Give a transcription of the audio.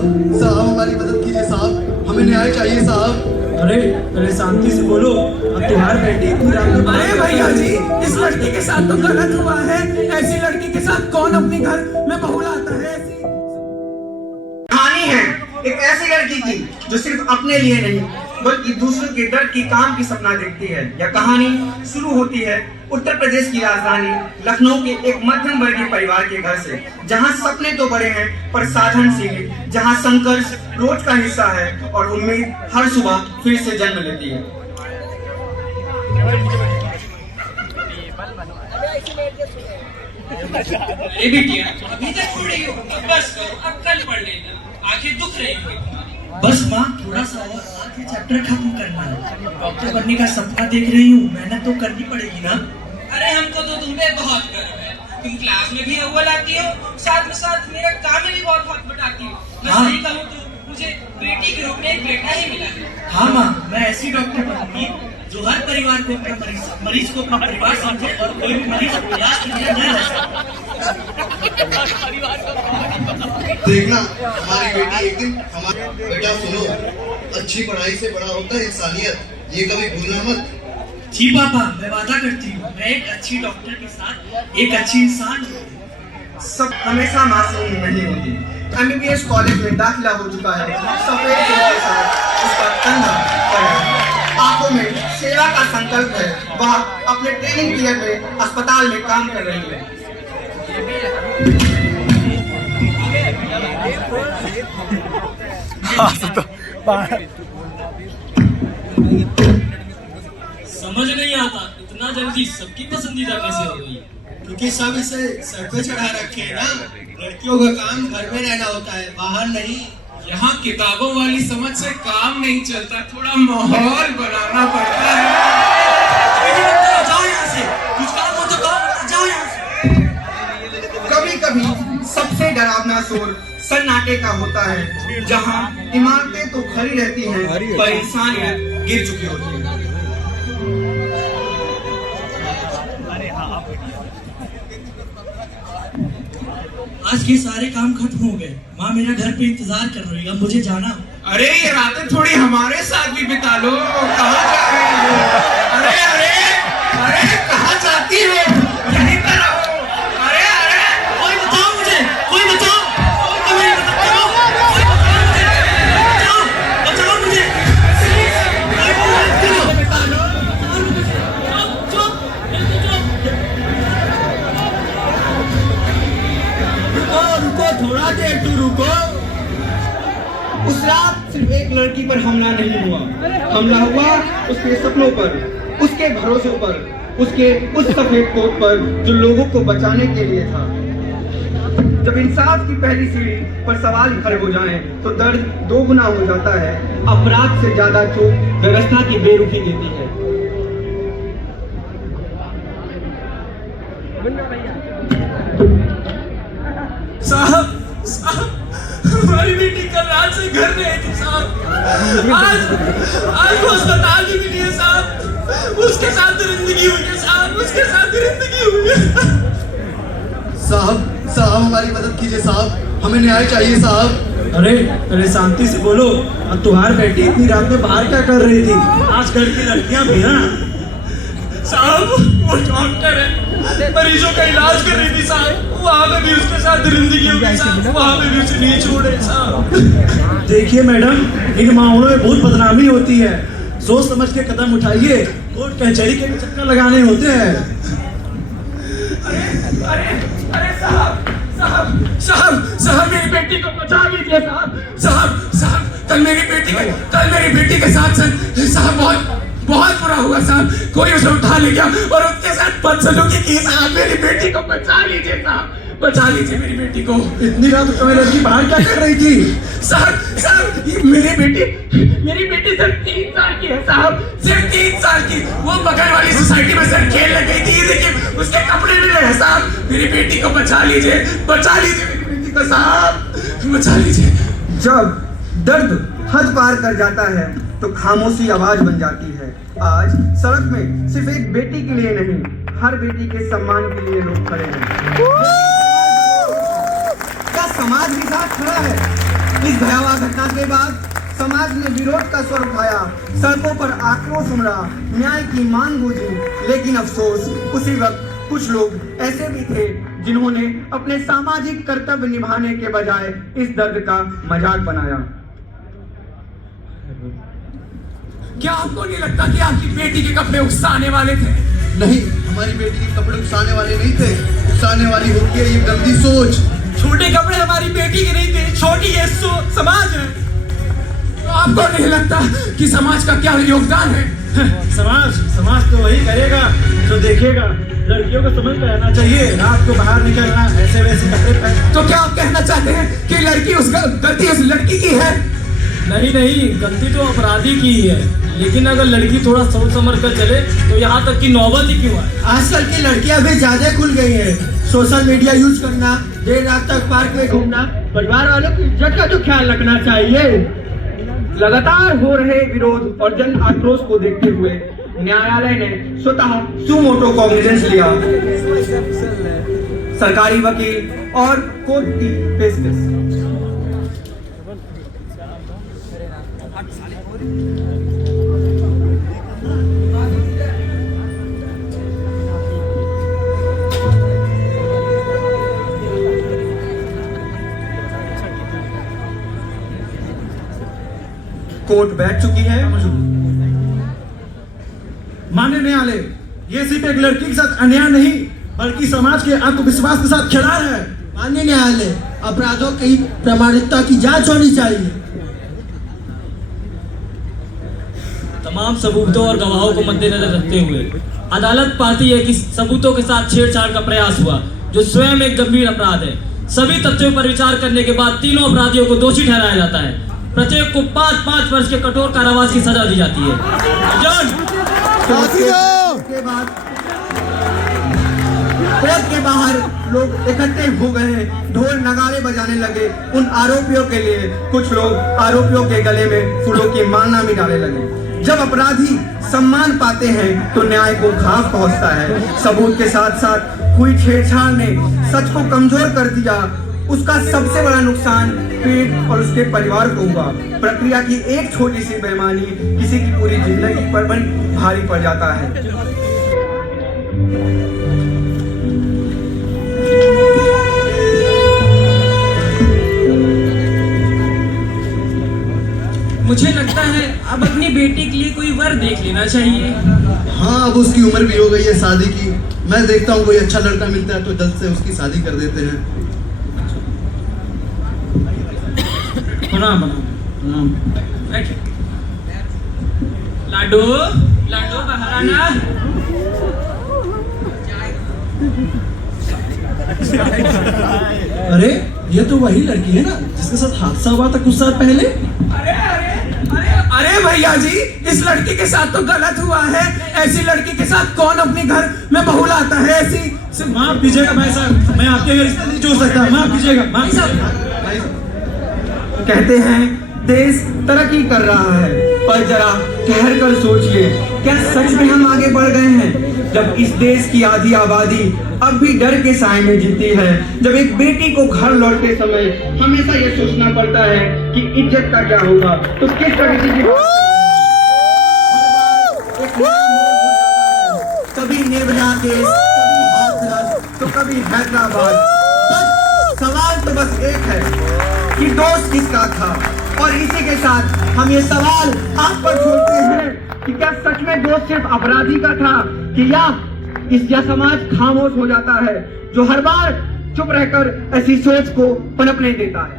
साहब साहब हमारी मदद कीजिए साहब, हमें न्याय चाहिए साहब। अरे शांति से बोलो। अब तुम्हारी बेटी इतनी रात में अरे भैया जी, इस लड़की के साथ तो गलत हुआ है। ऐसी लड़की के साथ कौन अपने घर में बहू लाता है? ऐसी कहानी है एक ऐसी लड़की की जो सिर्फ अपने लिए नहीं बल्कि दूसरों के दर्द की काम की सपना देखती है। यह कहानी शुरू होती है उत्तर प्रदेश की राजधानी लखनऊ के एक मध्यम वर्गीय परिवार के घर से, जहां सपने तो बड़े हैं पर साधन सीमित, जहां संघर्ष रोज का हिस्सा है और उम्मीद हर सुबह फिर से जन्म लेती है। अरे बिटिया, अभी तक थोड़ी हो, अब बस करो, अब कल पढ़ लेना, आंखें दुख रही है। बस माँ, थोड़ा सा और आज ये चैप्टर खत्म करना है। डॉक्टर बनने का सपना देख रही हूँ, मेहनत तो करनी पड़ेगी ना। अरे हमको तो तुम पे बहुत गर्व है। तुम क्लास में भी अव्वल आती हो, साथ में साथ मेरा काम में भी बहुत हाथ बटाती हो। मैं हाँ। सही कहूँ तो मुझे बेटी के रूप में एक बेटा ही मिला है। हाँ माँ, मैं ऐसी डॉक्टर बनूंगी जो हर परिवार को अपना मरीज को अपना परिवार समझे और कोई भी मरीज इलाज के लिए न रह सके। देखना हमारी बेटी एक दिन हमारा बेटा सुनो, अच्छी पढ़ाई से बड़ा होता है इंसानियत, ये कभी भूलना मत। जी पापा, मैं वादा करती हूँ मैं एक अच्छी डॉक्टर के साथ एक अच्छी इंसान हूँ। सब हमेशा मासूम नहीं होती। एमबीबीएस कॉलेज में दाखिला हो चुका है, सफेद कोट के साथ उसका कंधा पर है, आंखों में सेवा का संकल्प है। वह अपने ट्रेनिंग पीरियड में अस्पताल में काम कर रही है। समझ नहीं आता इतना जल्दी सबकी पसंदीदा कैसे हो गई। क्योंकि सब इसे सर पे चढ़ा रखे हैं ना, लड़कियों का काम घर में रहना होता है, बाहर नहीं। यहाँ किताबों वाली समझ से काम नहीं चलता, थोड़ा माहौल बनाना पड़ता है। जाओ यहाँ से, कुछ काम हो तो कहो, जाओ यहाँ से। कभी कभी सबसे डरावना शोर सन्नाटे का होता है, जहाँ इमारतें तो खड़ी रहती हैं पर इंसानियत गिर चुकी होती है। आज के सारे काम खत्म हो गए। माँ मेरा घर पे इंतजार कर रही है, अब मुझे जाना। अरे ये रातें थोड़ी हमारे साथ भी बिता लो। कहाँ जा रही हो? अरे अरे अरे कहाँ जाती हो? यहीं पर रहो। अरे अरे कोई बताओ मुझे, कोई बताओ, कोई मेरी मदद करो, कोई बताओ मुझे, बताओ मुझे, कोई मदद करो, बता लो। रुको थोड़ा देर तो रुको। उस रात सिर्फ एक लड़की पर हमला नहीं हुआ, हमला हुआ उसके सपनों पर, उसके भरोसों पर, उसके उस सफेद कोट पर जो लोगों को बचाने के लिए था। जब इंसाफ की पहली सीढ़ी पर सवाल खड़े हो जाएं, तो दर्द दोगुना हो जाता है। अपराध से ज्यादा चोट व्यवस्था की बेरुखी देती है। साहब हमारी बेटी कल रात से घर में थी साहब। आज वो अस्पताल में मिली है साहब। उसके साथ दरिंदगी हुई है साहब, उसके साथ दरिंदगी हुई है। साहब हमारी मदद कीजिए साहब, हमें न्याय चाहिए साहब। अरे शांति से बोलो। अब तुम्हारी बेटी इतनी रात में बाहर क्या कर रही थी? आजकल की लड़कियां भी ना साहब वो डॉक्टर है, मरीजों का इलाज कर रही थी साहब। वहाँ पे भी उसके साथ दरिंदगी हो गई साहब, वहाँ पे भी उसे नहीं छोड़े साहब। देखिए मैडम, इन मामलों में बहुत बदनामी होती है, सोच समझ के कदम उठाइए। कोर्ट कचहरी के भी चक्कर लगाने होते हैं। अरे साहब मेरी बेटी को बचा लीजिए साहब। कल मेरी बेटी के साथ साहब बहुत बुरा हुआ साहब। कोई उसे उठा ले गया और उसके साथ बदसलूकी की साहब। मेरी बेटी को बचा लीजिए साहब, बचा लीजिए मेरी बेटी को। इतनी रात को लड़की बाहर क्या कर रही थी? साहब मेरी बेटी सिर्फ 3 साल की है साहब, सिर्फ 3 साल की। वो बगल वाली सोसाइटी में सिर्फ खेलने गई थी, देखिए उसके कपड़े मिले हैं साहब। मेरी बेटी को बचा लीजिए मेरी बेटी को साहब, बचा लीजिए। जब दर्द हद पार कर जाता है तो खामोशी आवाज बन जाती है। आज सड़क में सिर्फ एक बेटी के लिए नहीं, हर बेटी के सम्मान के लिए लोग खड़े हैं। क्या समाज भी साथ खड़ा है? इस भयावह घटना के बाद समाज ने विरोध का स्वर उठाया, सड़कों पर आक्रोश उमड़ा, न्याय की मांग गूंजी। लेकिन अफसोस, उसी वक्त कुछ लोग ऐसे भी थे जिन्होंने अपने सामाजिक कर्तव्य निभाने के बजाय इस दर्द का मजाक बनाया। क्या आपको नहीं लगता कि आपकी बेटी के कपड़े उकसाने वाले थे? नहीं, हमारी बेटी के कपड़े उकसाने वाले नहीं थे। उकसाने वाली होती है ये गंदी सोच। छोटे कपड़े हमारी बेटी के नहीं थे, छोटी ये समाज है। तो आपको नहीं लगता कि समाज का क्या योगदान है? समाज तो वही करेगा जो देखेगा। लड़कियों को समझ में आना चाहिए, रात को बाहर निकलना ऐसे वैसे कपड़े पहन। तो क्या आप कहना चाहते हैं कि लड़की गलती उस लड़की की है? नहीं, गलती तो अपराधी की ही है, लेकिन अगर लड़की थोड़ा सोच समझ कर चले तो यहाँ तक की नौबत ही क्यों है। आजकल की लड़कियां भी ज्यादा खुल गई हैं। सोशल मीडिया यूज करना, देर रात तक पार्क में घूमना, परिवार वालों की इज्जत का तो ख्याल रखना चाहिए। लगातार हो रहे विरोध और जन आक्रोश को देखते हुए न्यायालय ने स्वतः सुमोटो कॉग्निजेंस लिया। सरकारी वकील और कोर्ट की पेशकश। कोर्ट बैठ चुकी है। माननीय न्यायालय, ये सिर्फ एक लड़की के साथ अन्याय नहीं बल्कि समाज के आत्मविश्वास के साथ खिलवाड़ है। माननीय न्यायालय, अपराधों की प्रामाणिकता की जांच होनी चाहिए। तमाम सबूतों और गवाहों को मद्देनजर रखते हुए अदालत पाती है कि सबूतों के साथ छेड़छाड़ का प्रयास हुआ, जो स्वयं एक गंभीर अपराध है। सभी तथ्यों पर विचार करने के बाद तीनों अपराधियों को दोषी ठहराया जाता है। प्रत्येक को 5-5 वर्ष के कठोर कारावास की सजा दी जाती है। कोर्ट के बाहर लोग इकट्ठे हो गए, ढोल नगाड़े बजाने लगे उन आरोपियों के लिए। कुछ लोग आरोपियों के गले में फूलों की माला भी डालने लगे। जब अपराधी सम्मान पाते हैं तो न्याय को घाव पहुंचता है। सबूत के साथ साथ हुई छेड़छाड़ ने सच को कमजोर कर दिया। उसका सबसे बड़ा नुकसान पेट और उसके परिवार को हुआ। प्रक्रिया की एक छोटी सी बेईमानी किसी की पूरी जिंदगी पर भारी पड़ जाता है। मुझे लगता है अब अपनी बेटी के लिए कोई वर देख लेना चाहिए। हाँ, अब उसकी उम्र भी हो गई है शादी की। मैं देखता हूँ कोई अच्छा लड़का मिलता है तो जल्द से उसकी शादी कर देते हैं। लाडो बाहर आना। अरे ये तो वही लड़की है ना जिसके साथ हादसा हुआ था कुछ साल पहले। अरे भैया जी, इस लड़की के साथ तो गलत हुआ है। ऐसी लड़की के साथ कौन अपने घर में बहू लाता है? ऐसी माफ कीजिएगा भाई साहब, मैं आपके घर रिश्ते नहीं जोड़ सकता। माफ कीजिएगा, माफ कहते हैं देश तरक्की कर रहा है, पर जरा ठहर कर सोचिए, क्या सच में हम आगे बढ़ गए हैं? जब इस देश की आधी आबादी अब भी डर के साए में जीती है, जब एक बेटी को घर लौटते समय हमेशा ये सोचना पड़ता है कि इज्जत का क्या होगा, तो किस प्रगति की कभी निर्भया केस, कभी हाथरस, तो कभी हैदराबाद। सवाल तो बस एक है कि दोस्त किसका था। और इसी के साथ हम ये सवाल आप पर छोड़ते हैं कि क्या सच में दोस्त सिर्फ अपराधी का था, कि या समाज खामोश हो जाता है जो हर बार चुप रहकर ऐसी सोच को पनपने देता है।